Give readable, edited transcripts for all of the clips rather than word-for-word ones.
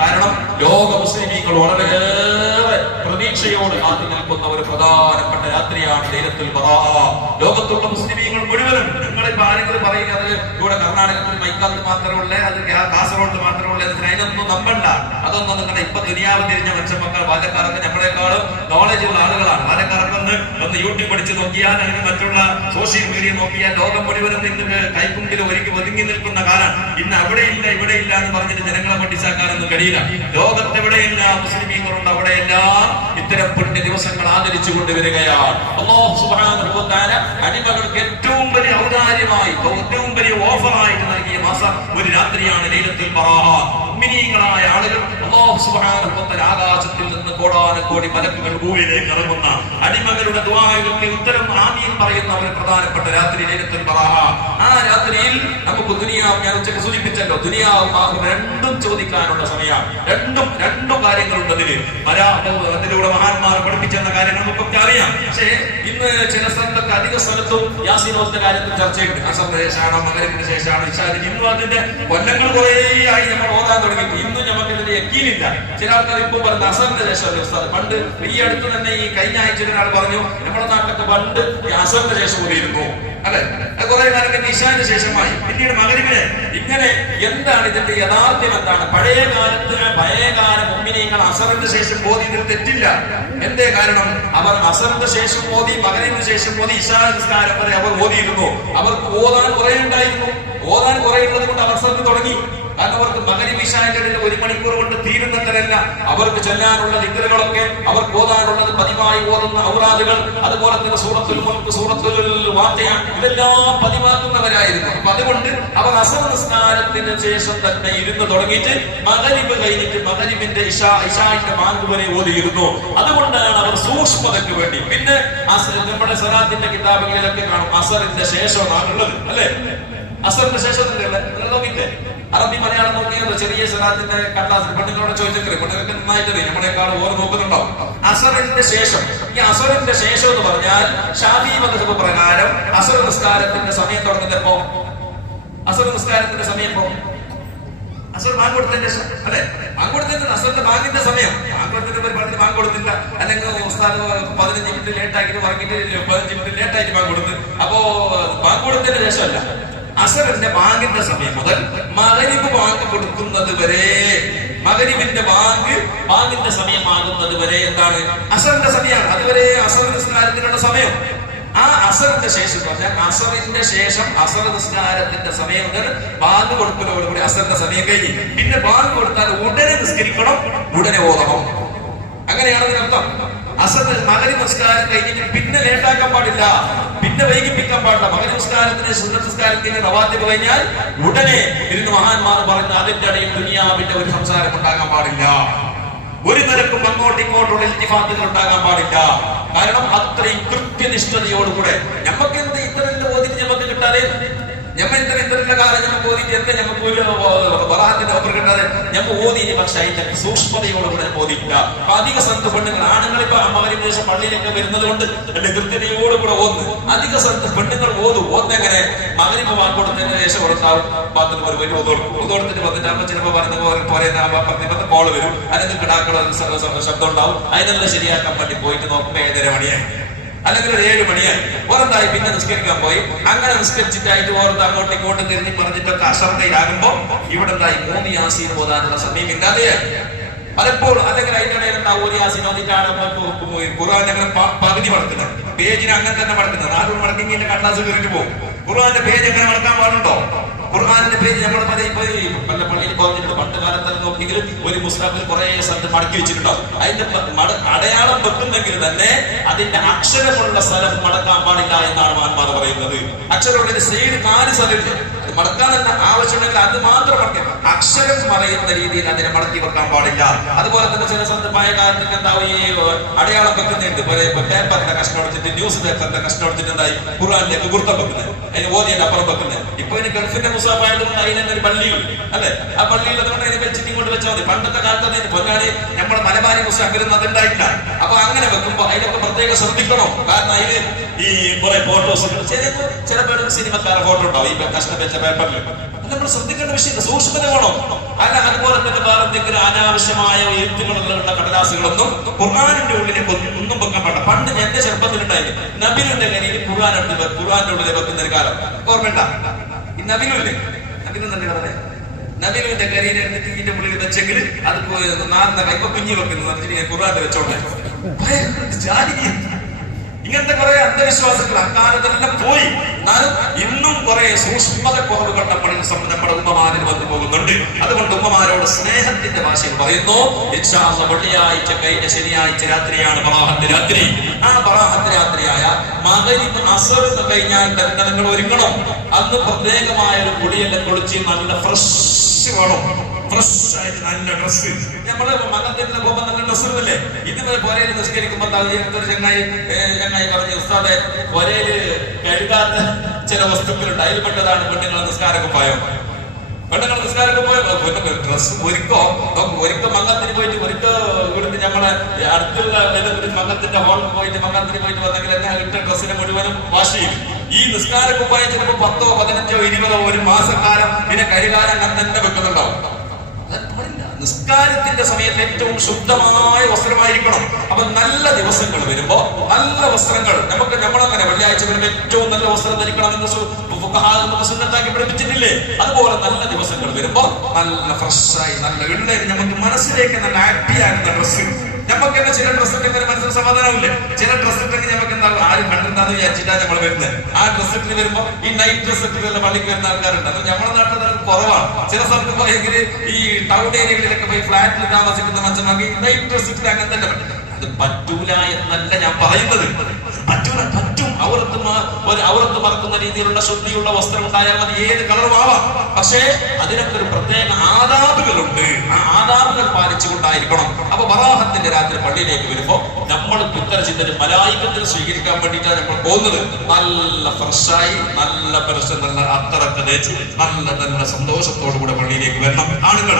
കാരണം ലോക മുസ്ലിമീങ്ങൾ വളരെയേറെ പ്രതീക്ഷയോട് കാത്തു നിൽക്കുന്ന ഒരു പ്രധാനപ്പെട്ട രാത്രിയാണ് ലൈലത്തുൽ ബറാഅ. ലോകത്തുള്ള മുസ്ലിമീങ്ങൾ മുഴുവനും, നിങ്ങളിപ്പോ ആരെങ്കിലും പറയുന്നത് ഇവിടെ കർണാടകത്തിൽ മൈക്കാത്ത് മാത്രമുള്ള, അത് കാസർഗോഡ് മാത്രമുള്ള, അതിനൊന്നും നമ്പണ്ട. അതൊന്നും നിങ്ങളുടെ ഇപ്പൊ ദുനിയാവ് തിരിഞ്ഞ മനുഷ്യന്മാർ പാലക്കാർക്ക് നമ്മളെക്കാളും നോളജ് ഉള്ള ആളുകളാണ്. പാലക്കാർക്ക് ഒന്ന് യൂട്യൂബ് പഠിച്ച് നോക്കിയാൽ, അല്ലെങ്കിൽ മറ്റുള്ള സോഷ്യൽ മീഡിയ നോക്കിയാൽ ലോകം മുഴുവനും ഇന്ന് കൈക്കുണ്ടിൽ ഒതുങ്ങി നിൽക്കുന്ന കാലം. ഇന്ന് അവിടെയില്ല ഇവിടെയില്ല എന്ന് പറഞ്ഞിട്ട് ജനങ്ങളെ പഠിച്ചാക്കാനൊന്നും കഴിയില്ല. ലോകത്തെവിടെയില്ല മുസ്ലിമീങ്ങളുണ്ട്, അവിടെയെല്ലാം ഇത്തരം പുണ്യ ദിവസങ്ങൾ ആദരിച്ചു കൊണ്ടുവരികയാണ്. അല്ലാഹു സുബ്ഹാനഹു വ തആല അടിമകൾക്ക് ഏറ്റവും വലിയ ഔദാര്യമായി, ഏറ്റവും വലിയ ഓഫറായിട്ട് നൽകിയ മാസം ഒരു രാത്രിയാണ് ലൈലത്തുൽ ബറാഅ. മുഅ്മിനീങ്ങളായ ആളുകൾ അല്ലാഹു സുബ്ഹാനഹു വ തആല ആകാശത്തിൽ നിന്ന് കോടാനകോടി മലക്കുകൾ ഭൂമിയിലേക്ക് ഇറങ്ങുന്ന, അടിമകളുടെ ദുആകൾക്ക് ഉത്തരം ആമീൻ പറയുന്ന ഒരു പ്രധാനപ്പെട്ട രാത്രി ലൈലത്തുൽ ബറാഅ. ആ രാത്രിയിൽ നമുക്ക് ദുനിയാവ്, ഞാൻ ഉച്ചയ്ക്ക് സൂചിപ്പിച്ചല്ലോ, ദുനിയാവും ആഖിറവും രണ്ടും ചോദിക്കാനുള്ള സമയമാണ്. രണ്ടും കാര്യങ്ങളുണ്ട് അതിലൂടെ മഹാന്മാർ പഠിപ്പിച്ചെന്ന കാര്യങ്ങൾ നമുക്കൊക്കെ അറിയാം. പക്ഷേ ഇന്ന് ചില സ്ഥലത്തൊക്കെ അധിക സ്ഥലത്തും യാസീനോത്തിന്റെ കാര്യത്തിൽ ചർച്ചയുണ്ട്. അസറിന് ശേഷമാണോ മഗ്‌രിബിന് ശേഷമാണോ ഇശാന്? ഇന്നും അതിന്റെ കൊല്ലങ്ങൾ കുറേ ആയി നമ്മൾ ഓതാൻ തുടങ്ങി. ഇന്നും നമുക്ക് ഇതിന്റെ യക്കീനില്ല. ചില ആൾക്കാർ ഇപ്പൊ പറഞ്ഞ അസറിന് ശേഷം പണ്ട് ഈ അടുത്ത് തന്നെ ഈ കഴിഞ്ഞ ആഴ്ച ഒരാൾ പറഞ്ഞു നമ്മുടെ നാട്ടിലൊക്കെ പണ്ട് അസറിന് ശേഷം ഓതിയിരുന്നു, അല്ലെ? കുറെ കാലം കഴിഞ്ഞ് ഇശാന് ശേഷമായി, പിന്നീട് മഗ്‌രിബിന്. ഇങ്ങനെ എന്താണ് ഇതിന്റെ യാഥാർത്ഥ്യം? എന്താണ്? പഴയകാല മുഅ്മിനീങ്ങൾ അസറിന് ശേഷം ഓതിയതിൽ തെറ്റില്ല. എന്തേ കാരണം? അവർ അസറിന് ശേഷം ഓതി, മഗ്‌രിബിന് ശേഷം ഓതി, ഇശാ നിസ്കാരം വരെ അവർ ഓതിയിരുന്നു. അവർക്ക് ഓതാൻ കുറെ ഉണ്ടായിരുന്നു. ഓതാൻ കുറെ ഉള്ളത് കൊണ്ട് അവർ അസറിന് തുടങ്ങി. കാരണം അവർക്ക് മഗ്‌രിബ് ഇശാന്റെ ഇടയിൽ 1 മണിക്കൂർ കൊണ്ട് തീരുന്നതല്ല. അവർക്ക് ചൊല്ലാനുള്ള ദിക്റുകളൊക്കെ, അവർക്ക് ഓതാനുള്ളത് പതിവായി ഓതുന്ന ഔറാദുകൾ, അതുപോലെ തന്നെ സൂറത്തുൽ മുൽക്ക്, സൂറത്തുൽ വാഖിഅ, ഇതെല്ലാം പതിവാക്കുന്നവരായിരുന്നു. അപ്പൊ അതുകൊണ്ട് അവർ അസർ നിസ്കാരത്തിന് ശേഷം തന്നെ ഇരുന്ന് തുടങ്ങിയിട്ട് മഗ്‌രിബ് കഴിഞ്ഞിട്ട് മഗ്‌രിബിന്റെ ഇശാന്റെ ബാങ്ക് വരെ ഓതിയിരുന്നു. അതുകൊണ്ടാണ് അവർ സൂക്ഷ്മതയ്ക്ക് വേണ്ടി. പിന്നെ നമ്മുടെ സലാത്തിന്റെ കിതാബുകളിലൊക്കെ കാണും അസറിന്റെ ശേഷമാണുള്ളത്, അല്ലെ? അസറിന്റെ ശേഷം നോക്കിയില്ലേ? അറബി മലയാളം നോക്കിയത് ചെറിയ സലാത്തിന്റെ കടലാസ് പെണ്ണുങ്ങളോട് ചോദിച്ചിട്ട് പെണ്ണുങ്ങൾക്ക് നന്നായിട്ട് നമ്മളെക്കാൾ ഓരോ നോക്കുന്നുണ്ടോ? അസറിന്റെ ശേഷം. ഈ അസറിന്റെ ശേഷം എന്ന് പറഞ്ഞാൽ ഷാഫി മദ്ഹബ് പ്രകാരം അസർ നിസ്കാരത്തിന്റെ സമയം തുടങ്ങുന്നപ്പോ, അസർ നിസ്കാരത്തിന്റെ സമയം അസർ ബാങ്ക് കൊടുത്തതിന്റെ ശേഷം, അല്ലെ? ബാങ്ക് കൊടുത്തതിന്റെ അസറിന്റെ ബാങ്കിന്റെ സമയം. ബാങ്ക് കൊടുത്തിട്ട് പറഞ്ഞിട്ട് ബാങ്ക് കൊടുത്തില്ല, അല്ലെങ്കിൽ ഉസ്താദ് 15 മിനിറ്റ് ലേറ്റ് ആക്കിയിട്ട് പറഞ്ഞിട്ട് 15 മിനിറ്റ് ലേറ്റ് ആയിട്ട് ബാങ്ക് കൊടുത്ത്. അപ്പോ ബാങ്ക് കൊടുത്തതിന്റെ ശേഷമല്ല, അസറിന്റെ ബാങ്കിന്റെ സമയം മുതൽ മഗ്‌രിബ് ബാങ്ക് കൊടുക്കുന്നത് വരെ, മഗ്‌രിബിന്റെ ബാങ്കിന്റെ സമയമാകുന്നത് വരെ എന്താണ്? അസറിന്റെ സമയമാണ്. അതുവരെ അസർ നിസ്കാരത്തിനുള്ള സമയം. ആ അസറിന്റെ ശേഷം പറഞ്ഞാൽ അസറിന്റെ ശേഷം അസർ നിസ്കാരത്തിന്റെ സമയം മുതൽ ബാങ്ക് കൊടുക്കലോടുകൂടി അസറിന്റെ സമയം കഴിഞ്ഞ്. പിന്നെ ബാങ്ക് കൊടുത്താൽ ഉടനെ നിസ്കരിക്കണം, ഉടനെ ഓതണം. അങ്ങനെയാണ് അതിനർത്ഥം. അസർ മഗ്‌രിബ് നിസ്കാരം കഴിഞ്ഞിട്ട് പിന്നെ ലേറ്റാക്കാൻ പാടില്ല, പിന്നെ വൈകിപ്പിക്കാൻ പാടില്ല. മഗ്‌രിബ് നിസ്കാരത്തിന്, സുന്നത്ത് നിസ്കാരത്തിന് റവാത്തിബ് കഴിഞ്ഞാൽ ഉടനെ ഇരുന്ന് മഹാന്മാർ പറയുന്ന അതിന്റെ ഇടയിൽ ദുനിയാവിന്റെ ഒരു സംസാരം ഉണ്ടാകാൻ പാടില്ല. ഒരു നിരക്കും അങ്ങോട്ടും ഇങ്ങോട്ടുള്ള ഇൽത്തിഫാത്തുകൾ ഉണ്ടാകാൻ പാടില്ല. കാരണം അത്രയും കൃത്യനിഷ്ഠതയോടുകൂടെ നമുക്ക് എന്ത് ഇത്തരം ഓതിട്ട് നമുക്ക് കിട്ടാതെ, ഞമ്മ ഇത്തരം കാലം നമുക്ക് ഓതിട്ട് എന്താ നമുക്ക് ഒരു ബറാഅത്തിന്റെ ഓഫർ കിട്ടാതെ ഞമ്മ ഓതിന്. പക്ഷെ അതിന്റെ സൂക്ഷ്മതയോടുകൂടെ ഓതിയില്ല. അപ്പൊ അധിക സ്ഥലത്ത് പെണ്ണുങ്ങൾ, ആണുങ്ങൾ ഇപ്പൊ മഗ്‌രിബിന് ശേഷം പള്ളിയിലേക്ക് വരുന്നത് കൊണ്ട് എന്റെ കൃത്യതയോടുകൂടെ ഓന്ന്. അധിക സ്ഥലത്ത് പെണ്ണുങ്ങൾ ഓന്നെങ്ങനെ? മഗ്‌രിബ് ബാങ്ക് കൊടുത്തതിന് ശേഷം ഉണ്ടാവും ബാത്റൂം ഒരു വരും ഓതോടുത്തിട്ട് വന്നിട്ട് അമ്മ ചിലപ്പോ പറയുന്ന കോള് വരും, അല്ലെങ്കിൽ കിടാക്കളുടെ ശബ്ദം ഉണ്ടാവും. അതിനെല്ലാം ശരിയാക്കാൻ വേണ്ടി പോയിട്ട് നോക്കുമ്പോ 7:30 മണിയായി, അല്ലെങ്കിൽ ഒരു 7 മണിയായി. ഓരോന്നായി പിന്നെ നിസ്കരിക്കാൻ പോയി. അങ്ങനെ നിസ്കരിച്ചിട്ടായിട്ട് ഓരോന്ന് അങ്ങോട്ടും ഇങ്ങോട്ടും തിരിഞ്ഞ് പറഞ്ഞിട്ടൊക്കെ അശ്രദ്ധയിലാകുമ്പോ ഇവിടെ എന്തായി 3 യാസീൻ ഓതാനുള്ള സമയം ഇല്ലാതെയാണ് പലപ്പോഴും. അല്ലെങ്കിൽ അതിന്റെ ഇടയിൽ ഉണ്ടാവും ഒരു യാസീൻ ഓതിട്ടാണ് ഖുർആൻ അങ്ങനെ പകുതി മടക്കുന്നത്, പേജിന് അങ്ങനെ തന്നെ മടക്കുന്നത്. 4 മടക്കിന്റെ കടലാസ് കയറിട്ട് പോകും. ഖുർആന്റെ പേജ് എങ്ങനെ മടക്കാൻ പാടുണ്ടോ? ഖുർആന്റെ പേജ് നമ്മൾ പല പള്ളിയിൽ പറഞ്ഞിട്ടുണ്ട്. പണ്ട് കാലത്ത് നോക്കിയെങ്കിൽ ഒരു മുസ്ലിമിൽ കുറെ സ്ഥലത്ത് മടക്കി വെച്ചിട്ടുണ്ടാവും. അതിന്റെ അടയാളം വെക്കുന്നെങ്കിൽ തന്നെ അതിന്റെ അക്ഷരമുള്ള സ്ഥലം മടക്കാൻ പാടില്ല എന്നാണ് മഹാന്മാർ പറയുന്നത്. അക്ഷരമുള്ള സൈഡ് 4 സ്ഥലമില്ല, അത് മടക്കാൻ തന്നെ ആവശ്യമുണ്ടെങ്കിൽ അത് മാത്രം മടക്കാം. അക്ഷരം മറയുന്ന രീതിയിൽ അതിനെ മടക്കി വെക്കാൻ പാടില്ല. അതുപോലെ തന്നെ ചില സ്ഥലത്ത് പഴയ കാലത്തൊക്കെ എന്താവും ഈ അടയാളം വെക്കുന്നുണ്ട്. പേപ്പറിന്റെ കഷ്ണം എടുത്തിട്ട്, ന്യൂസ് പേപ്പറിന്റെ കഷ്ണം എടുത്തിട്ട് എന്തായി ഖുർആനിലേക്ക് ഗുർത്തം വെക്കുന്നത്, അതിന് ഓതിയന്റെ അപ്പുറം വെക്കുന്നത്. ഇപ്പൊ ഇനി ഗൾഫിന്റെ മുസാഫായതുകൊണ്ട് അതിനെ ഒരു പള്ളിയുണ്ട്, അല്ലെ? ആ പള്ളിയിൽ അതുകൊണ്ട് അതിനെ വെച്ചിട്ട് ഇങ്ങോട്ട് വെച്ചാൽ മതി. പണ്ടത്തെ കാലത്ത് പൊന്നാനി നമ്മുടെ മലബാരി മുസാഫിലൊന്നും അതുണ്ടായിട്ടില്ല. അപ്പൊ അങ്ങനെ വെക്കുമ്പോ അതിനൊക്കെ പ്രത്യേകം ശ്രദ്ധിക്കണം. കാരണം അതിന് ഈ കുറെ ഫോട്ടോസ്, ചില പേർക്ക് സിനിമക്കാരെ ഫോട്ടോ ഉണ്ടാവും ഈ കഷ്ണം വെച്ച പേപ്പറിൽ. നമ്മൾ ശ്രദ്ധിക്കേണ്ട വിഷയം സൂക്ഷ്മത വേണം. അല്ല അതുപോലെ തന്നെ വേറെ എന്തെങ്കിലും അനാവശ്യമായ എഴുത്തുകളുള്ള കടലാസുകളൊന്നും ഖുർആനിന്റെ ഉള്ളിലേക്ക് ഒന്നും വെക്കാൻ പാടില്ല. പണ്ട് എന്റെ ചെറുപ്പത്തിലുണ്ടായിരുന്നു നബിലുന്റെ കയ്യിൽ ഖുർആന്റെ ഉള്ളിൽ വെക്കുന്ന ഒരു കാലം ഓർമ്മണ്ട. ഈ നബിലുല്ലേ, നബിലെന്നെ പറഞ്ഞേ, നബിലുവിന്റെ കരിയിൽ എടുത്തിട്ട് ഇതിന്റെ ഉള്ളിൽ വെച്ചെങ്കിൽ അത് നാർന്ന കൈപ്പ കുഞ്ഞി വെക്കുന്നു ഖുർആന്റെ വെച്ചോട്ടെ. ഇങ്ങനത്തെ കുറെ അന്ധവിശ്വാസങ്ങൾ അക്കാലത്തെല്ലാം പോയി. എന്നാലും ഇന്നും കുറെ സൂക്ഷ്മത കുറവുകൾ നമ്മുടെ ഉമ്മമാരിൽ വന്നു പോകുന്നുണ്ട്. അതുകൊണ്ട് ഉമ്മമാരോട് സ്നേഹത്തിന്റെ ഭാഷയിൽ പറയുന്നു, ഇൻഷാ അല്ലാഹ് വെള്ളിയാഴ്ച കഴിഞ്ഞ ശനിയാഴ്ച രാത്രിയാണ് ബറാഅത്ത് രാത്രി. ആ ബറാഅത്ത് രാത്രിയായ മഗ്‌രിബ് അസ്ർ കഴിഞ്ഞാൽ തന്നെ നിങ്ങൾ ഒരുങ്ങണം. അന്ന് പ്രത്യേകമായ ഒരു കുളിയെല്ലാം കുളിച്ച് നല്ല ഫ്രഷ് വേണം. ഫ്രഷ് ആയിട്ട് നല്ല ഡ്രസ്. നമ്മള് മകത്തിന്റെ പോകുമ്പോ നല്ല ഡ്രസ് ഇല്ലേ? ഇതുവരെ പുരയിൽ നിസ്കരിക്കുമ്പോ ചങ്ങായി പറഞ്ഞു, ഉസ്താദെ പുരയില് കഴുകാത്ത ചില വസ്തുക്കളുണ്ട്, അതിൽപ്പെട്ടതാണ് പെണ്ണുങ്ങളെ നിസ്കാരക്കുപ്പായം. പെണ്ണുങ്ങൾ നിസ്കാരക്കുപ്പായം ഡ്രസ് ഒരുക്കോ മംഗത്തിന് പോയിട്ട് ഇവിടുന്ന് നമ്മളെ അടുത്തുള്ള മംഗത്തിന്റെ ഹോളിൽ പോയിട്ട് മംഗത്തിന് പോയിട്ട് വന്നെങ്കിൽ എന്നെ ഇട്ട ഡ്രസ്സിനെ മുഴുവനും വാഷ് ചെയ്യും. ഈ നിസ്കാരക്കുപ്പായം ചിലപ്പോ 10, 15, 20 ഒരു മാസക്കാലം പിന്നെ കഴുകാലം അങ്ങനെ തന്നെ വെക്കുന്നുണ്ടാവും. നിസ്കാരത്തിന്റെ സമയത്ത് ഏറ്റവും ശുദ്ധമായ വസ്ത്രമായിരിക്കണം. അപ്പൊ നല്ല ദിവസങ്ങൾ വരുമ്പോ നല്ല വസ്ത്രങ്ങൾ നമ്മളങ്ങനെ വെള്ളിയാഴ്ച വരുമ്പോ ഏറ്റവും നല്ല വസ്ത്രം ധരിക്കണം എന്ന് സുന്നത്താക്കി പഠിപ്പിച്ചിട്ടില്ലേ? അതുപോലെ നല്ല ദിവസങ്ങൾ വരുമ്പോ നല്ല ഫ്രഷായി നല്ല എണ്ണയിൽ നമുക്ക് മനസ്സിലേക്ക് നല്ല ഹാപ്പി ആകുന്ന ഡ്രസ്സ്. നമുക്ക് തന്നെ ചില ഡ്രസ് ഇട്ടെങ്കിൽ മനസ്സിന് സമാധാനമില്ലേ? ചില ഡ്രസ് ഇട്ടെങ്കിൽ നമുക്ക് എന്താ ആരും കണ്ടിട്ടാന്ന് വിചാരിച്ചിട്ടാണ് നമ്മൾ വരുന്നത്. ആ ഡ്രസ് ഇട്ട് വരുമ്പോ ഈ നൈറ്റ് ഡ്രസ് ഇട്ട് പള്ളിക്ക് വരുന്ന ആൾക്കാരുണ്ട്. അത് നമ്മുടെ നാട്ടിൽ കുറവാണ്. ചില സ്ഥലത്ത് പോയെങ്കിൽ ഈ ടൗൺ ഏരിയകളിലൊക്കെ പോയി ഫ്ലാറ്റിൽ താമസിക്കുന്ന മനുഷ്യന്മാർക്ക് ഈ നൈറ്റ് ഡ്രസ് ഇട്ടിട്ട് അങ്ങനെ തന്നെ അത് പറ്റൂല എന്നല്ല ഞാൻ പറയുന്നത്. പറ്റൂല, പറ്റും. ഔറത്ത് മറക്കുന്ന രീതിയിലുള്ള ശുദ്ധിയുള്ള വസ്ത്രം ഉണ്ടായാൽ മതി, ഏത് കളറും ആവാം. പക്ഷേ അതിനൊക്കെ ഒരു പ്രത്യേക ആദാബുകളുണ്ട്. ആ ആദാബുകൾ പാലിച്ചുകൊണ്ടായിരിക്കണം. അപ്പൊ ബറാഅത്തിന്റെ രാത്രി പള്ളിയിലേക്ക് വരുമ്പോ നമ്മൾ പിത്തരചിന്തന് മലായികത്തിന് സ്വീകരിക്കാൻ വേണ്ടിയിട്ടാണ് നമ്മൾ പോകുന്നത്. നല്ല ഫ്രഷായി നല്ല നല്ല അത്തറൊക്കെ തേച്ച് നല്ല സന്തോഷത്തോടു കൂടെ പള്ളിയിലേക്ക് വരണം. ആണുങ്ങൾ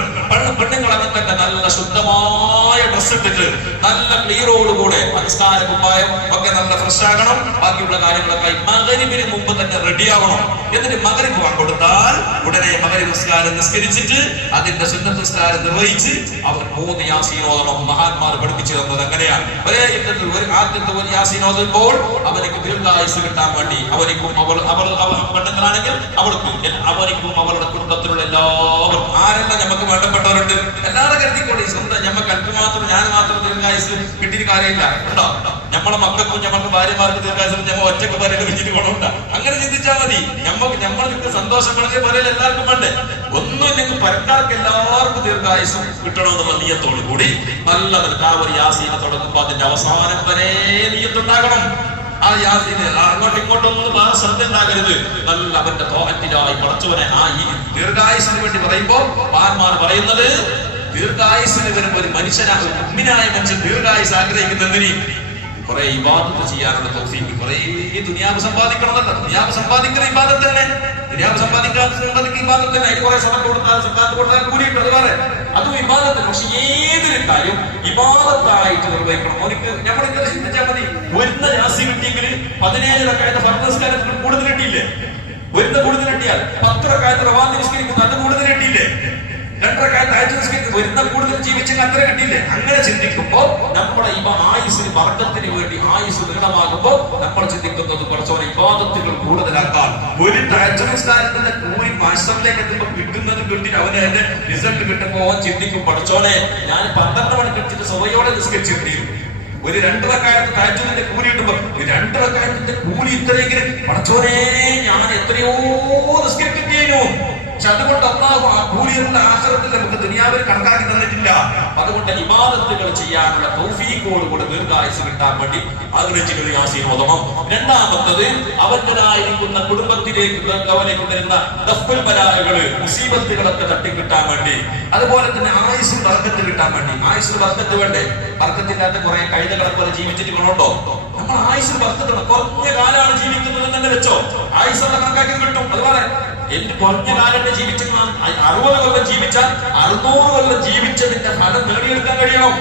പെണ്ണുങ്ങൾ അങ്ങനെ തന്നെ നല്ല ശുദ്ധമായ ഡ്രസ് ഇട്ടിട്ട് നല്ല ക്ലിയറോടുകൂടെ സംസ്കാര കുപ്പായം ഒക്കെ നല്ല ഫ്രഷ് ആകണം. ബാക്കിയുള്ള കാര്യങ്ങളൊക്കെ മഗ്‌രിബിന് മുമ്പ് തന്നെ റെഡിയാവണം. എന്നിട്ട് മഗ്‌രിബ് കൊടുത്താൽ ഉടനെ മഗ്‌രിബ് നിസ്കാരം നിസ്കരിച്ചിട്ട് അതിന്റെ സുന്നത്ത് നിസ്കാരം നിർവഹിച്ച് അവർ 3 യാസീൻ ഓതണം. മഹാന്മാർ പഠിപ്പിച്ചു തന്നത് അങ്ങനെയാണ്. ഒരേ യുദ്ധത്തിൽ ആദ്യത്തെ ഒരു യാസീൻ ഓതുമ്പോൾ അവർക്ക് ദീർഘായുസ് കിട്ടാൻ വേണ്ടി അവനിക്കും പെണ്ണുങ്ങളാണെങ്കിൽ അവനിക്കും അവരുടെ കുടുംബത്തിലുള്ള എല്ലാവർക്കും ആരെല്ലാം നമുക്ക് വേണ്ടപ്പെട്ടവരുണ്ട് എല്ലാവരും കരുതിക്കൊണ്ട് സ്വന്തം ഞമ്മക്ക് എനിക്ക് മാത്രം ഞാൻ മാത്രം ദീർഘായുസ് കിട്ടിയിട്ട് കാര്യമില്ല കേട്ടോ. നമ്മളെ മക്കൾക്കും ഞമ്മക്ക് ഭാര്യമാർക്ക് ദീർഘായുസ് ഞമ്മ ഒറ്റക്ക് പറയൽ വെച്ചിട്ട് ഗുണമുണ്ട. അങ്ങനെ ചിന്തിച്ചാൽ മതി. നമ്മൾക്ക് സന്തോഷം പറഞ്ഞ പറയൽ എല്ലാവർക്കും വേണ്ടേ? ഒന്നും ഞങ്ങൾക്ക് പരക്കാർക്ക് എല്ലാവർക്കും ദീർഘായുസും കിട്ടണമെന്നുള്ള നിയത്തോടു കൂടി നല്ല ഒരു യാസീനെ തുടങ്ങുമ്പോ അതിന്റെ അവസാനം വരെ നിയത്തുണ്ടാകണം. ആ യാസീന് അങ്ങോട്ടും ഇങ്ങോട്ടൊന്നും വേറെ ശ്രദ്ധ ഉണ്ടാകരുത്. നല്ല അവന്റെ തോഹത്തിലായി പടച്ചവനെ ആ ഈ ദീർഘായുസിന് വേണ്ടി പറയുമ്പോ മഹാന്മാർ പറയുന്നത് ദീർഘായുസിന് വരുമ്പോ ഒരു മുഅ്മിനായ മനുഷ്യൻ ദീർഘായുസ് ആഗ്രഹിക്കുന്നതിന് കുറെ ഇബാദത്ത് ചെയ്യാനുള്ള തൗഫീഖ്, കുറെ ദുനിയാവ് സമ്പാദിക്കണമെന്നല്ല. ദുനിയാവ് സമ്പാദിക്കുന്ന ഇബാദത്ത് തന്നെ, ദുനിയാവ് സമ്പാദിക്കുന്ന ഇബാദത്ത് തന്നെ. അതിന് കുറെ സദഖ കൊടുത്താൽ സക്കാത്ത് കൊടുത്താൽ കൂലിയിട്ട് അത് വേറെ, അതും ഇബാദത്ത്. പക്ഷെ ഏതൊരു കാര്യം ഇബാദത്തായിട്ട് നിർവഹിക്കണം. അവർക്ക് നമ്മൾ ഇങ്ങനെ ചിന്തിച്ചാൽ മതി. വരുന്ന യാസീൻ കിട്ടിയെങ്കിൽ 17 റക്അത്ത് ഫർദ് നിസ്കാരത്തിൽ കൂടുതൽ കിട്ടിയില്ലേ? വരുന്ന കൂടുതൽ കിട്ടിയാൽ 10 റക്അത്ത് റവാത്തി നിസ്കരിക്കുന്നത് അത് കൂടുതൽ കിട്ടിയില്ലേ? 2 റക്അത്ത് തഹജ്ജുദ് നിസ്കരിക്കുന്നത് വരുന്ന കൂടുതൽ ജീവിച്ചെങ്കിൽ അത്ര കിട്ടിയില്ലേ? അങ്ങനെ ചിന്തിക്കുമ്പോൾ നമ്മുടെ ആയുസ്സിന് ബർക്കത്തിന് വേണ്ടി ആയുസ് ദൃഢമാകുമ്പോൾ നമ്മൾ ചിന്തിക്കുന്നത് കുറച്ചോടെ ഇബാദത്തുകൾ കൂടുതലാക്കാൻ. ഒരു തഹജ്ജുദ് നിസ്കാരത്തിന്റെ കൂലി മാസത്തിലേക്ക് എത്തുമ്പോൾ കിട്ടുന്നത് കിട്ടി അവന് അതിന്റെ റിസൾട്ട് കിട്ടുമ്പോൾ ചിന്തിക്കും, പഠിച്ചോനെ ഞാൻ 12 മണിക്ക് എത്തിയിട്ട് സുബഹിയോടെ നിസ്കരിച്ചിട്ടില്ല. ഒരു 2 റക്അത്ത് തഹജ്ജുദിന്റെ കൂലി കിട്ടുമ്പോൾ 2 റക്അത്തിന്റെ കൂലി ഇത്രയെങ്കിലും പഠിച്ചോനെ ഞാൻ എത്രയോ നിസ്കരിക്കുന്നു. പക്ഷെ അതുകൊണ്ട് അല്ലാഹു ആ കൂലിയുള്ള ആഖിറത്തിൽ നമുക്ക് ദുനിയാവിൽ കണക്കാക്കി തന്നിട്ടില്ല. അതുകൊണ്ട് ഇബാദത്തുകൾ ചെയ്യാനുള്ള തൗഫീഖോടുകൂടി ദീർഘായുസ് കിട്ടാൻ വേണ്ടി ആഗ്രഹിച്ചിട്ട് യാസീൻ ഓതണം. രണ്ടാമത്തത് അവന്റേതായിരിക്കുന്ന കുടുംബത്തിലേക്ക് അവനേക്ക് വരുന്ന ദഫ്ഫുൽ ബലാഗകള് മുസീബത്തുകളൊക്കെ തട്ടിക്കിട്ടാൻ വേണ്ടി, അതുപോലെ തന്നെ ആയുസ് ബർക്കത്ത് കിട്ടാൻ വേണ്ടി. ആയുസ് ബർക്കത്ത് വേണ്ടേ? ബർക്കത്തില്ലാത്ത കുറെ കഴുതകളെ പോലെ ജീവിച്ചിട്ട് ഗുണമുണ്ടോ? നമ്മൾ ആയുസ് ബർക്കത്ത് കുറഞ്ഞ കാലമാണ് ജീവിക്കുന്നത് തന്നെ വെച്ചോ, ആയുസ് കണക്കാക്കി കിട്ടും. അതുപോലെ എനിക്ക് കുറഞ്ഞ കാലത്ത് ജീവിച്ച 60 കൊല്ലം ജീവിച്ചാൽ 600 കൊല്ലം ജീവിച്ചതിന്റെ ഫലം നേടിയെടുക്കാൻ കഴിയണം.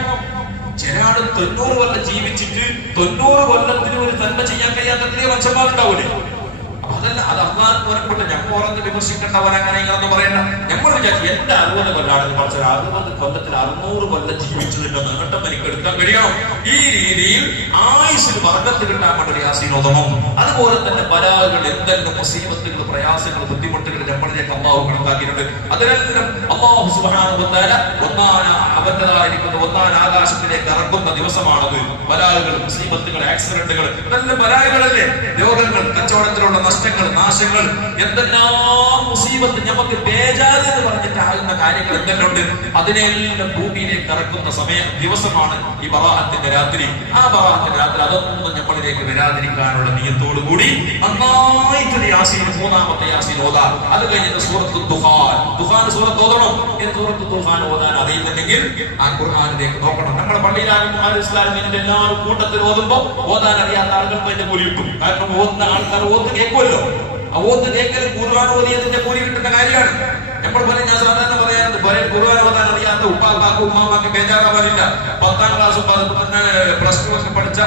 ചില ആള് 90 കൊല്ലം ജീവിച്ചിട്ട് 90 കൊല്ലത്തിന് ഒരു നന്മ ചെയ്യാൻ കഴിയാത്ത എത്രയോ മനുഷ്യന്മാരുണ്ടാവൂലേ? അതല്ല, അത് അള്ളാഹ് പോലെപ്പെട്ട് ഞങ്ങൾ ഓരോന്ന് വിമർശിക്കേണ്ടവൻ അങ്ങനെ ഇങ്ങനെന്ന് പറയണ്ട. നമ്മൾ വിചാരിച്ചു എന്റെ 60 കൊല്ലാണെന്ന് പറഞ്ഞാൽ 60 കൊല്ലത്തിൽ 600 കൊല്ലം ജീവിച്ചതിന്റെ നേട്ടം എനിക്ക് എടുക്കാൻ കഴിയണം. ഈ രീതിയിൽ ആയുസ്സിൽ വർഗത്ത് കിട്ടാൻ വേണ്ടി യാസീൻ ഓതണം. അതുപോലെ തന്നെ ബലാകൾ, എന്തെല്ലാം മുസീബത്തുകൾ, പ്രയാസങ്ങൾ, ബുദ്ധിമുട്ടുകൾ നമ്മളിലേക്ക് അള്ളാഹു കണക്കാക്കിയിട്ടുണ്ട്. അതിനെല്ലാം അള്ളാഹു സുബ്ഹാനഹു വ തആല അവന്റേതായിരിക്കുന്ന ഒന്നാം ആകാശത്തിലേക്ക് ഇറക്കുന്ന ദിവസമാണത്. ബലാകൾ, മുസീബത്തുകൾ, ആക്സിഡന്റുകൾ, നല്ല ബലാകളല്ലേ, രോഗങ്ങൾ, കച്ചവടത്തിലുള്ള നഷ്ടങ്ങൾ, നാശങ്ങൾ, എന്തെല്ലാം മുസീബത്ത്, നമുക്ക് ബേജാറ് എന്ന് പറഞ്ഞിട്ട് ആകുന്ന കാര്യങ്ങൾ എന്തെല്ലാം ഉണ്ട്, അതിനെല്ലാം ഭൂമിയിലേക്ക് ഇറക്കുന്ന ദിവസമാണ് ഈ ബറാഅത്തിന്റെ രാത്രി. ആ ബറാഅത്തിന്റെ രാത്രി അതൊന്നും നമ്മളിലേക്ക് വരാതിരിക്കാനുള്ള നിയത്തോടു കൂടി നന്നായിട്ട് യാസീൻ, 3ാമത്തെ യാസീൻ ഓതാം. അത് കഴിഞ്ഞിട്ട് സൂറത്തുൽ ദുഖാൻ സൂറത്ത് ഓതണം. സൂറത്തുൽ ദുഖാൻ ഓതാൻ അറിയുന്നുണ്ടെങ്കിൽ ആ ഖുർആനിലേക്ക് നോക്കണം. നമ്മുടെ പള്ളിയിലാകുമ്പോൾ ഇസ്ലാമിന്റെ എല്ലാവരും കൂട്ടത്തിൽ ഓതുമ്പോൾ ഓതാൻ അറിയാത്ത ആളുകൾക്ക് അതിന്റെ കൂലി കിട്ടും. കാരണം ഓതുന്ന ആൾക്കാർ ഓത്ത് കേൾക്കുമല്ലോ. ആ ഓത്ത് കേൾക്കൽ ഖുർആൻ ഓതിയതിന്റെ കൂലി കിട്ടുന്ന കാര്യമാണ്. നമ്മൾ പറയും, ഞാൻ സാധാരണ പറയാറുണ്ട്, ഖുർആൻ ഓതാൻ അറിയാത്ത ഉപ്പാക്കാക്കും ഉമ്മാമാക്ക് ബേജാറാവാനില്ല. 10ാം ക്ലാസ് പ്ലസ് 2 ഒക്കെ പഠിച്ച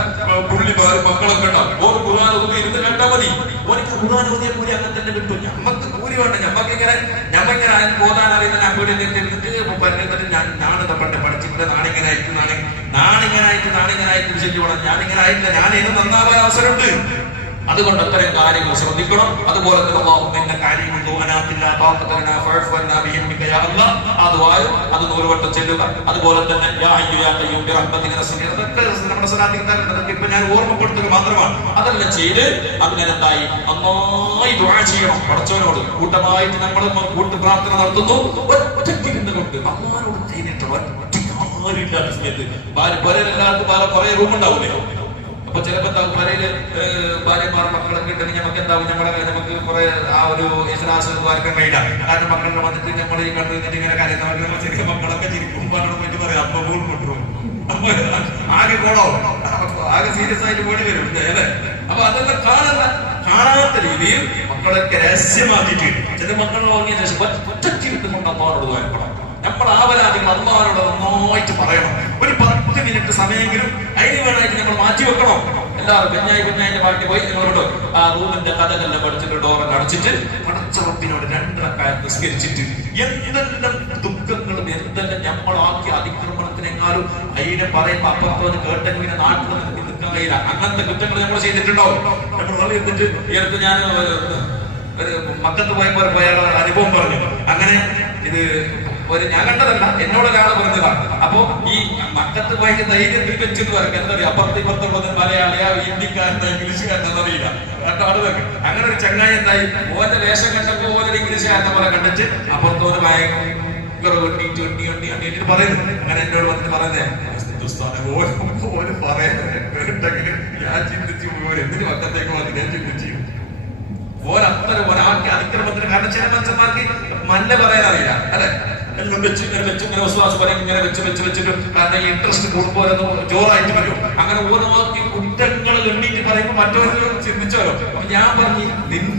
പുള്ളിമാരും മക്കളൊക്കെ ഉണ്ടാവും. ഓർ ഖുർആൻ ഓതുമ്പോൾ ഇരുന്ന് കേട്ടാൽ മതി. ഓനിക്ക് ഖുർആൻ ഓതിയ കൂലി അങ്ങനെ തന്നെ കിട്ടും. ഞമ്മക്ക് കൂലി വേണ്ട. ഞമ്മക്കിങ്ങനെ ഓതാൻ അറിയുന്ന വീട്ടിലേക്ക് പറഞ്ഞിട്ട് ഞാനെന്താ പണ്ട് പഠിച്ചിട്ട് നാണിങ്ങനായിട്ട് ശരിയോണം. ഞാനിങ്ങനെ ആയിട്ടില്ല, ഞാൻ ഇത് നന്നാവാൻ അവസരമുണ്ട്. അതുകൊണ്ട് അത്തരം കാര്യങ്ങൾ ശ്രദ്ധിക്കണം. അതുപോലെ തന്നെ നിന്റെ കാര്യങ്ങൾ അത് 100 വട്ടം ചെല്ലുക. അതുപോലെ തന്നെ ഇപ്പൊ ഞാൻ ഓർമ്മപ്പെടുത്തുക മാത്രമാണ്. അതെല്ലാം ചെയ്ത് അങ്ങനെ എന്തായി നന്നായി ദുആ ചെയ്യണം പടച്ചവനോട്. കൂട്ടമായിട്ട് നമ്മൾ കൂട്ടു പ്രാർത്ഥന നടത്തുന്നു. ഒറ്റയ്ക്കിരുന്ന് കൊണ്ട് അള്ളാഹുവോട് ചെയ്തിട്ട് ആരുമില്ലാത്ത സമയത്ത് പലരെല്ലാവർക്കും പല കുറെ റൂമുണ്ടാവൂലേ. അപ്പൊ ചിലപ്പോ പലയില് ഭാര്യമാർ മക്കളൊക്കെ ഉണ്ടെങ്കിൽ നമുക്ക് എന്താവും, നമുക്ക് കുറെ ആ ഒരു ഇഖ്ലാസ് വാർക്കാൻ കഴിയില്ല. കാരണം മക്കളുടെ വന്നിട്ട് നമ്മൾ ഈ കണ്ടു ഇങ്ങനെ കാര്യം ചെറിയ മക്കളൊക്കെ ചിരിക്കുമ്പോൾ പോയിട്ട് പറയാം അപ്പൊ ബോൾ കൊണ്ടുപോകും, ആകെ പോണോ, ആകെ സീരിയസ് ആയിട്ട് പോയി വരും അല്ലേ. അപ്പൊ അതെല്ലാം കാണാത്ത രീതിയിൽ മക്കളൊക്കെ രഹസ്യമാക്കിയിട്ട് ചില മക്കളെ വാങ്ങിയ ശേഷം ഒറ്റക്കിരുത്തുകൊണ്ട് അമ്മാവനോട് വായിക്കണം. നമ്മൾ ആവലാദികൾ അള്ളാഹുവോട് നന്നായിട്ട് പറയണം. ഒരു 10 മിനിറ്റ് സമയമെങ്കിലും അതിന് വേണമായിട്ട് നമ്മൾ മാറ്റി വെക്കണം. എല്ലാവരും കുഞ്ഞായിന്റെ പാട്ടി പോയി നിങ്ങളോട് ആ റൂമിന്റെ കഥകളെല്ലാം പഠിച്ചിട്ട് ഡോറൊക്കെ അടച്ചിട്ട് പടച്ചറപ്പിനോട് 2 റക്അത്ത് നിസ്കരിച്ചിട്ട് എന്തെല്ലാം ദുഃഖങ്ങളും എന്തെല്ലാം നമ്മളാക്കി അതിക്രമണത്തിനെങ്ങാലും അതിനെ പറയുമ്പോ അപ്പുറത്തോന്ന് കേട്ടെങ്കിൽ നാട്ടിൽ നിൽക്കാൻ കഴിയില്ല. അങ്ങനത്തെ കുറ്റങ്ങൾ നമ്മൾ ചെയ്തിട്ടുണ്ടോ? നമ്മൾ എന്നിട്ട് എടുത്ത് ഞാൻ മക്കത്ത് പോയപ്പോ അനുഭവം പറഞ്ഞു. അങ്ങനെ ഇത് ഞാൻ കണ്ടതല്ല, എന്നോടൊരാള് പറഞ്ഞതാണ്. അപ്പൊ ഈ മക്കത്ത് പോയിട്ട് ധൈര്യത്തിൽ വെച്ചെന്ന് പറയും. എന്താ പറയുക, അപ്പുറത്ത് ഇപ്പുറത്തുള്ളത് മലയാളിയാ, ഹിന്ദിക്കാരനോ ഇംഗ്ലീഷുകാരനോ അറിയില്ല. അങ്ങനെ ഒരു ചങ്ങായി എന്തായി, ഓന്റെ വേഷം കണ്ടപ്പോ ഓരോ ഇംഗ്ലീഷുകാരനെ പോലെ കണ്ടിട്ട് അപ്പുറത്തോന് ഭയങ്കര ഒണ്ടി പറയുന്നു. അങ്ങനെ എന്നോട് വന്നിട്ട് പറയുന്നേ, ഓര് പറയുന്നെങ്കിൽ ഞാൻ ചിന്തിച്ചു എന്തിന് മക്കത്തേക്ക് വന്ന് ഞാൻ ചിന്തിച്ചു ഓരത്തരം ഒരാൾക്ക് അതിക്രമത്തിന്. കാരണം ചില മനുഷ്യന്മാർക്ക് മല്ല പറയാൻ അറിയില്ല അല്ലെ. എല്ലാം വെച്ച് ഇങ്ങനെ വിശ്വാസം പറയും, ഇങ്ങനെ വെച്ചിട്ട് കാരണം ഈ ഇൻട്രസ്റ്റ് കൂടുമ്പോൾ ജോറായിട്ട് വരും. അങ്ങനെ ഓരോ കുറ്റങ്ങൾ എണ്ണീറ്റ് പറയുമ്പോൾ മറ്റൊരു ചിന്തിച്ചോലോ. അപ്പൊ ഞാൻ പറഞ്ഞു,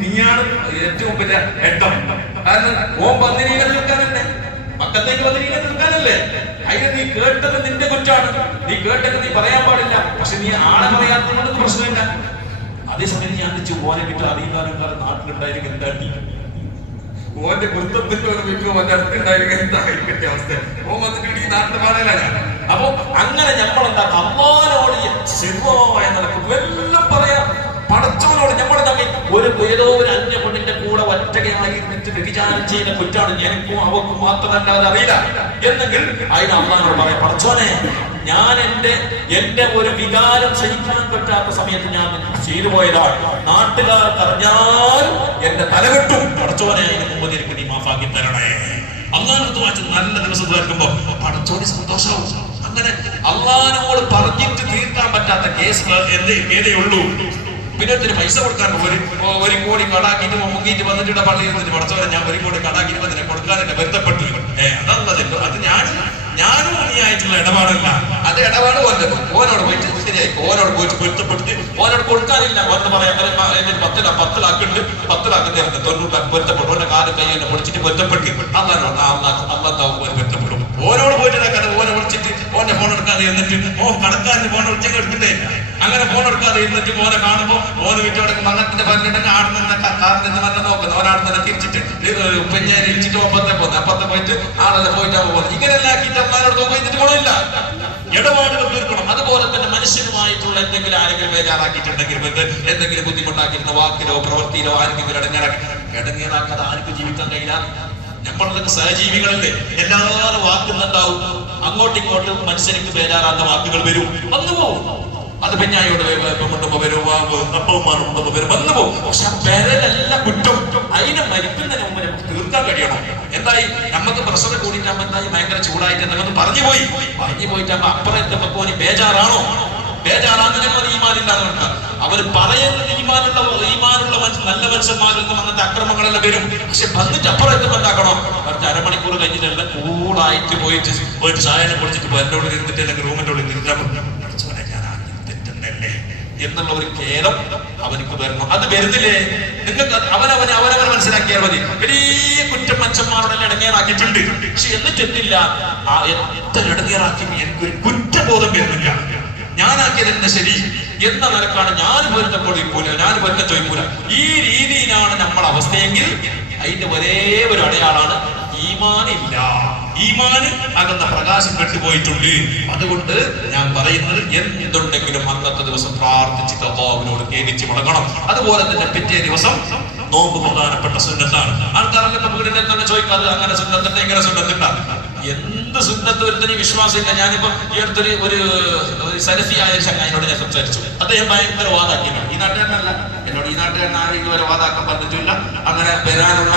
നീയാണ് ഏറ്റവും വലിയ എട്ടം. കാരണം ഓൻ പന്നിനീകൾ നിൽക്കാനല്ലേ, മക്കത്തേക്ക് പന്നിനീകൾ നിൽക്കാനല്ലേ. അതിന് നീ കേട്ടത് നിന്റെ കുറ്റാണ്. നീ കേട്ടത് നീ പറയാൻ പാടില്ല. പക്ഷെ നീ ആളെ പറയാത്തതുകൊണ്ട് പ്രശ്നമില്ല. അതേസമയം ഞാൻ ഓനെ കിട്ടും അറിയുന്നവരും നാട്ടിലുണ്ടായിരിക്കും എന്താണ്ടി ഓന്റെ കുറ്റത്തിന്റെ ഒരു വിഗ്രഹം ഓന്റെ അടുത്തുണ്ടായിരിക്കും എന്തായിരിക്കട്ടെ അവസ്ഥ. ഓ വന്നിട്ട് ഈ നാട്ടിൽ പാടലാണ്. അപ്പൊ അങ്ങനെ നമ്മളെന്താ അമ്മാനോട് ശരിവായ നടക്കും എല്ലാം പറയാം. പടച്ചവനോട് നമ്മുടെ തമ്മിൽ ഏതോ ഒരു അന്യ പെണ്ണിന്റെ കൂടെ ഒറ്റകയായി വ്യഭിചാരം ചെയ്യുന്ന കുറ്റാണ് എനിക്കും അവക്കും മാത്രമല്ലാതെ അറിയില്ല എന്നെങ്കിൽ അതിന് അമ്മാനോട് പറയാം, പടച്ചോനെ ഞാൻ എന്റെ ഒരു വികാരം സഹിക്കാൻ പറ്റാത്ത സമയത്ത് ഞാൻ ചെയ്തു പോയതാണ്. നാട്ടുകാർക്ക് അറിഞ്ഞാൽ എന്റെ തലകെട്ടും. പടച്ചോനെ അതിന് മുമ്പ് എനിക്ക് നീ മാഫാക്കി തരണേ. അള്ളാഹുവിനോട് വായിച്ച് നല്ല ദിവസം കേൾക്കുമ്പോ പടച്ചോനെ സന്തോഷവും. അങ്ങനെ അള്ളാഹുവിനോട് പറഞ്ഞിട്ട് തീർക്കാൻ പറ്റാത്ത കേസുകൾ ഏതേ ഉള്ളൂ. പിന്നെ പൈസ കൊടുക്കാൻ 1 കോടി കടാക്കിട്ട് മുങ്ങിയിട്ട് വന്നിട്ട് പള്ളിയിൽ നിന്നിട്ട് പടച്ചവരെ ഞാൻ 1 കോടി കടാക്കിട്ട് വന്നിട്ട് കൊടുക്കാൻ എന്നെ ബന്ധപ്പെട്ടു. അതല്ലതല്ലോ, അത് ഞാനും നീയായിട്ടുള്ള ഇടപാടല്ല. അത് ഇടപാട് വന്നത് ഓനോട് പോയിട്ട് ശരിയായി, ഓനോട് പോയിട്ട് പൊരുത്തപ്പെട്ടിട്ട് ഓനോട് കൊടുക്കാനില്ല. ഒന്ന് പറയാൻ 10 ലാക്കുണ്ട്, 10 ലാക്ക് 90 ലാക്ക് പൊരുത്തപ്പെട്ടു. ഓന്റെ കാലം കൈ എന്നെ പൊടിച്ചിട്ട് പൊരുത്തപ്പെട്ടി അള്ളാഹ് പൊരുത്തപ്പെടും. ഓനോട് പോയിട്ട് ഓനെ വിളിച്ചിട്ട് ഓന്റെ ഫോൺ എടുക്കാതെ എന്നിട്ട് കടക്കാരന് ഫോൺ വിളിച്ചൊക്കെ എടുത്തിട്ടേ. അങ്ങനെ ഫോൺ എടുക്കാതെ ഇരുന്നിട്ട് മോനെ കാണുമ്പോൾ മോന് വീട്ടോടൊക്കെ മങ്ങത്തിന്റെ പറഞ്ഞിട്ടുണ്ടെങ്കിൽ ആടുന്ന കാറിൽ നിന്ന് നല്ല നോക്കുന്നത് ഒരാടുന്ന തിരിച്ചിട്ട് പെഞ്ഞാരി ഇരിച്ചിട്ട് അപ്പത്തെ പോയിട്ട് ആളെ പോയിട്ടാ പോകുന്നത്. ഇങ്ങനെയല്ല ആക്കിയിട്ട് അമ്മാരോട് പോയിട്ട് ഗുണമില്ല. ഇടപാടുകൾ തീർക്കണം. അതുപോലെ തന്നെ മനുഷ്യനുമായിട്ടുള്ള എന്തെങ്കിലും ആരെങ്കിലും ബേജാറാക്കിയിട്ടുണ്ടെങ്കിൽ എന്തെങ്കിലും ബുദ്ധിമുട്ടാക്കിയിരുന്ന വാക്കിലോ പ്രവൃത്തിയിലോ ആരെങ്കിലും ഇടങ്ങേറാക്കാതെ ആർക്കും ജീവിക്കാൻ കഴിയില്ല. നമ്മളതൊക്കെ സഹജീവികളല്ലേ, എല്ലാവരും വാക്കുന്നുണ്ടാവും. അങ്ങോട്ടിങ്ങോട്ടും മനുഷ്യർക്ക് ബേജാറാത്ത വാക്കുകൾ വരും, വന്നു പോകും. അത് പെഞ്ഞായോട് കൊണ്ടുമ്പോ വരും, അപ്പവുമാറുമ്പോ വരും, വന്നു പോകും. പക്ഷെ ആ പേരല്ല കുറ്റം. അതിനെ മരിക്കുന്നതിന് മുമ്പ് നമുക്ക് തീർക്കാൻ കഴിയണം. എന്തായി നമുക്ക് പ്രഷർ കൂടിയിട്ടാകുമ്പോ എന്തായി ഭയങ്കര ചൂടായിട്ട് നമുക്ക് പറഞ്ഞു പോയിട്ടാകുമ്പോ അപ്പുറം എത്തുമ്പോ ബേജാറാണോ? ബേജാറാകുന്ന ഈമാനില്ലാതെ വെക്കാം. അവര് പറയുന്നത് ഈമാനുള്ള നല്ല മനുഷ്യന്മാരിൽ നിന്ന് വന്നിട്ട് അക്രമങ്ങളെല്ലാം വരും. പക്ഷെ വന്നിട്ട് അപ്പുറം എത്തുമ്പോ എന്താക്കണം? കുറച്ച് അരമണിക്കൂർ കഴിഞ്ഞിട്ടെല്ലാം കൂടായിട്ട് പോയിട്ട് ചായനെ കുടിച്ചിട്ട് എന്റെ ഉള്ളിൽ ഇരുന്നിട്ട് അല്ലെങ്കിൽ റൂമിന്റെ ഉള്ളിൽ ഇരുന്നിട്ട് തെറ്റുന്നല്ലേ എന്നുള്ള ഒരു ഖേദം അവർക്ക് വരണം. അത് വരുന്നില്ലേ? നിങ്ങൾക്ക് അവനവൻ മനസ്സിലാക്കിയാൽ മതി. വലിയ കുറ്റം മനുഷ്യന്മാരോടെല്ലാം ഇടങ്ങേറാക്കിയിട്ടുണ്ട്. പക്ഷെ എന്നിട്ടെത്തില്ല, എത്ര ഇടങ്ങേറാക്കി എനിക്കൊരു കുറ്റബോധം വരുന്നില്ല. ഞാനാക്കിയതെന്നെ ശരി എന്ന നിലക്കാണ് ഞാൻ പൊരുത്തപ്പെടിക്കൂല, ഞാൻ പൊരുത്തം ചോദിക്കൂല. ഈ രീതിയിലാണ് നമ്മുടെ അവസ്ഥയെങ്കിൽ അതിന്റെ ഒരേ ഒരു അടയാളാണ് ഈമാനില്ല. ഈമാന് അകന്ന പ്രകാശം കെട്ടുപോയിട്ടുണ്ട്. അതുകൊണ്ട് ഞാൻ പറയുന്നത് എന്തുണ്ടെങ്കിലും അന്നത്തെ ദിവസം പ്രാർത്ഥിച്ചിട്ട് അല്ലാഹുവിനോട് ഖേദിച്ച് മടങ്ങണം. അതുപോലെ തന്നെ പിറ്റേ ദിവസം നോമ്പ് പ്രധാനപ്പെട്ട സുന്നത്താണ്. ആൾക്കാരൊക്കെ വീടിനെ തന്നെ ചോദിക്കാതെ അങ്ങനെ സുന്നത്തുണ്ട് ഇങ്ങനെ സുന്നത്തുണ്ട. എന്ത് സുന്നത്ത് ഒരുത്തനും വിശ്വാസമില്ല. ഞാനിപ്പോ ഈ അടുത്തൊരു ഒരു സലഫിയായ ചങ്ങായിനോട് ഞാൻ സംസാരിച്ചു. അദ്ദേഹം ഭയങ്കര വാദാക്കിയാണ്. ഈ നാട്ടുകാരനല്ല, എന്നോട് ഈ നാട്ടുകാരൻ ആരും ഇതുവരെ വാദാക്കാൻ പറഞ്ഞിട്ടില്ല, അങ്ങനെ വരാനുള്ള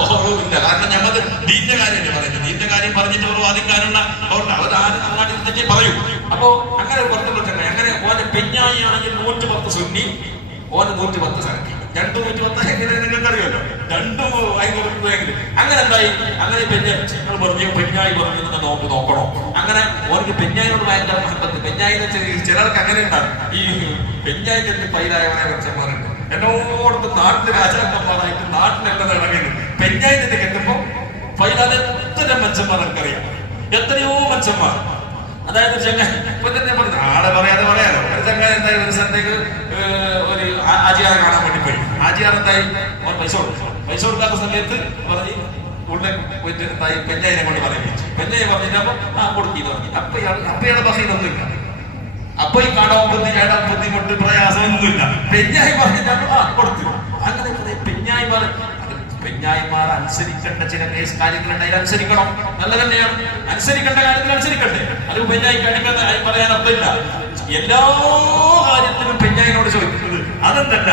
ബോധവുമില്ല. കാരണം ഞമ്മക്ക് ദീന്റെ കാര്യമല്ലേ പറയുന്നത്. ദീന്റെ കാര്യം പറഞ്ഞിട്ട് ഒരു വാദിക്കാനുള്ള അവർ ആരും അങ്ങാടി തെറ്റി പറയൂ. അപ്പോ അങ്ങനെ പുറത്തുള്ള ചങ്ങായി, അങ്ങനെ ഓനെ പെഞ്ഞായി ആണെങ്കിൽ 110 സുന്നി, ഓന് 110 സലഫി. 210 എങ്ങനെ നിങ്ങൾക്ക് അറിയാമല്ലോ, 2 അങ്ങനെ എന്തായി? അങ്ങനെ പെഞ്ഞായി പറഞ്ഞു നോമ്പ് നോക്കണോ? അങ്ങനെ ഓർക്ക് പെഞ്ഞായിനോട് ഭയങ്കര മഹബത്ത്. പെഞ്ഞായിന്ന് ചിലർക്ക് അങ്ങനെ ഉണ്ടാകും. ഈ പെഞ്ഞായിന്റെ പൈലായവനെ മനുഷ്യന്മാരുണ്ട്. എന്നോടത്ത് നാട്ടിലെ രാജാക്കന്മാരായിട്ട് നാട്ടിലെല്ലാം ഇറങ്ങിയത് പെഞ്ഞായിന്റെ കെട്ടുമ്പോ പൈലാതെ എത്ര മനുഷ്യന്മാർ നമുക്കറിയാം, എത്രയോ മനുഷ്യന്മാർ. അതായത് ചങ്ങായി ഇപ്പൊ തന്നെ പറഞ്ഞു ആളെ പറയാതെ പറയാലോ. ഒരു ചങ്ങായി എന്തായി ഒരു സ്ഥലത്തേക്ക് ഒരു ആചാരെ കാണാൻ വേണ്ടി പോയി. ആചാരം എന്തായി? പൈസ കൊടുക്കാത്ത സമയത്ത് പറഞ്ഞ് ഉള്ളിൽ പോയിട്ട് എന്തായി പെഞ്ഞായിനെ കൊണ്ട് പറയിപ്പിച്ചു. പെഞ്ഞായി പറഞ്ഞിട്ടപ്പോ കൊടുക്കിന്ന് പറഞ്ഞു. അപ്പയുടെ ബഹീനൊന്നുമില്ല. അപ്പൊ ഈ കാണാൻ ബുദ്ധിമുട്ട് പ്രയാസമൊന്നുമില്ല. പെഞ്ഞായി പറഞ്ഞിട്ടപ്പോ കൊടുത്തു. അങ്ങനെ പെഞ്ഞായിമാർ അനുസരിക്കേണ്ട ചില കാര്യങ്ങളുണ്ട്, അതിൽ അനുസരിക്കണം. നല്ല തന്നെയാണ്, അനുസരിക്കേണ്ട കാര്യത്തിൽ അനുസരിക്കട്ടെ. അത് പെഞ്ഞായി കഴിക്കുന്ന പറയാൻ അർത്ഥമില്ല. എല്ലാ കാര്യത്തിലും പെഞ്ഞായിനോട് ചോദിക്കുന്നത് അതെന്തല്ല,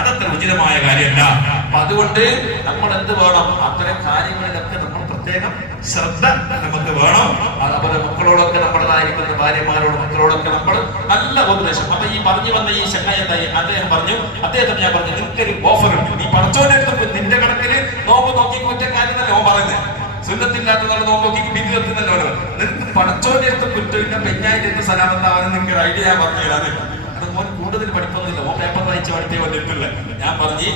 അതത്ര ഉചിതമായ കാര്യമല്ല. അപ്പൊ അതുകൊണ്ട് നമ്മൾ എന്ത് വേണം? അത്തരം കാര്യങ്ങളിലൊക്കെ നമ്മൾ പ്രത്യേകം ശ്രദ്ധ നമുക്ക് വേണം. അതുപോലെ മക്കളോടൊക്കെ നമ്മുടേതായിരിക്കുന്ന ഭാര്യമാരോട് മക്കളോടൊക്കെ നമ്മൾ നല്ല ഉപദേശം. അപ്പൊ ഈ പറഞ്ഞു വന്ന ഈ ചങ്ങായി എന്തായി? അദ്ദേഹം പറഞ്ഞു, അദ്ദേഹത്തിന് ഞാൻ പറഞ്ഞു, നിനക്കൊരു ഓഫർ ഉണ്ട്. നീ പഠിച്ചോണ്ടെടുത്ത് നിന്റെ കണക്കില് നോമ്പ് നോക്കി കുറ്റക്കാരെന്നല്ല ഓൻ പറയുന്നത്. സുന്നത്തില്ലാത്ത നല്ല നോമ്പ് നോക്കി വിധിവെത്തുന്നല്ലോ. നിനക്ക് പഠിച്ചോന്റെ അടുത്ത് കുറ്റമില്ല, പെഞ്ഞായിന്റെ അടുത്ത് സലാമെന്നാവാനും നിങ്ങൾക്ക് ഐഡിയ ഞാൻ പറഞ്ഞു തരാതെ. അത് മോൻ കൂടുതൽ പഠിപ്പൊന്നുമില്ല, ഓൻ പേപ്പർ വായിച്ച് പഠിത്തേ വന്നിട്ടില്ല. ഞാൻ പറഞ്ഞു,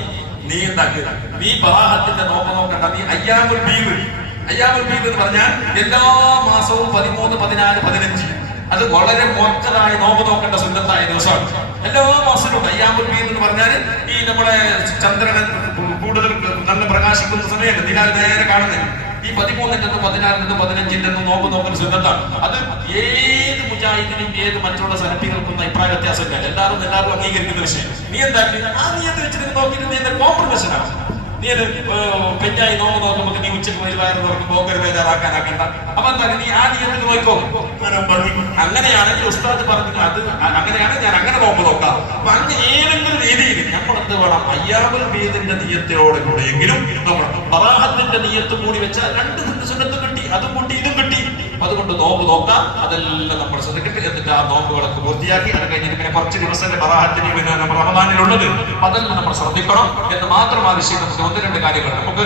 നീ എന്താക്കുക, നീ ബറാഹത്തിന്റെ നോമ്പ് നോക്കണ്ട, നീ അയ്യാമുൽ ബീദ് എന്ന് പറഞ്ഞാൽ എല്ലാ മാസവും 13, 14, 15 അത് വളരെ മോക്കതായി നോമ്പ് നോക്കേണ്ട സുന്നത്തായ ദിവസമാണ്. എല്ലാ മാസവും അയ്യാമുൽ ബീദ് എന്ന് പറഞ്ഞാൽ ഈ നമ്മുടെ ചന്ദ്രനെ കൂടുതൽ നല്ല പ്രകാശിക്കുന്ന സമയത്ത് ദിനാൽ നേരെ കാണുന്നത്. ഈ 13-നും 14-നും 15-നും നോമ്പ് നോക്കുന്ന സുന്നത്താണ്. അത് ഏത് മുജാഹിദിനും ഏത് മറ്റുള്ള സലഫികൾക്കൊന്നും അഭിപ്രായ വ്യത്യാസമില്ല. എല്ലാവരും അംഗീകരിക്കുന്ന വിഷയം. നീ എന്താക്കി ആ നീയത്ത് വെച്ചിട്ട് നോക്കിയിട്ട് നീ എന്താ കോംപ്രമൈഷൻ ആണ്. നീ അത് പെഞ്ഞായി നോമ്പ് നോക്കുമ്പോൾ നീ ഉച്ചക്ക് ഒരു വയറ് തുറക്കുമ്പോൾ ഒരു ബേജാറാക്കാനാക്കണ്ട. അപ്പൊ എന്താ നീ ആ നീയത്തിന് നോക്കോ. അങ്ങനെയാണെങ്കിൽ ഉസ്താദ് പറഞ്ഞു അത് അങ്ങനെയാണ്, ഞാൻ അങ്ങനെ നോമ്പ് നോക്കാം. അപ്പൊ അങ്ങനെ ഏതെങ്കിലും രീതിയിൽ നമ്മൾ എന്ത് വേണം? അയ്യാമുൽ ബീദിന്റെ നീയത്തോടെ കൂടെയെങ്കിലും നോക്കണം. ബറാഹത്തിന്റെ നീയത്ത് കൂടി വെച്ചാൽ 2 സുന്നത്ത് കിട്ടി, അതും കൂട്ടി ഇതും കിട്ടി. അതുകൊണ്ട് നോമ്പ് നോക്കാം. അതെല്ലാം നമ്മൾ ശ്രദ്ധിക്കട്ടെ. എന്നിട്ട് ആ നോമ്പുകളൊക്കെ പൂർത്തിയാക്കി അത് കഴിഞ്ഞിട്ട് പിന്നെ കുറച്ച് ദിവസത്തിന്റെ ബറാഹത്തിന് പിന്നെ നമ്മുടെ റമദാനിലുള്ളത് അതെല്ലാം നമ്മൾ ശ്രദ്ധിക്കണം എന്ന് മാത്രം. ആ വിഷയം നമുക്ക് 1-2 കാര്യങ്ങൾ നമുക്ക്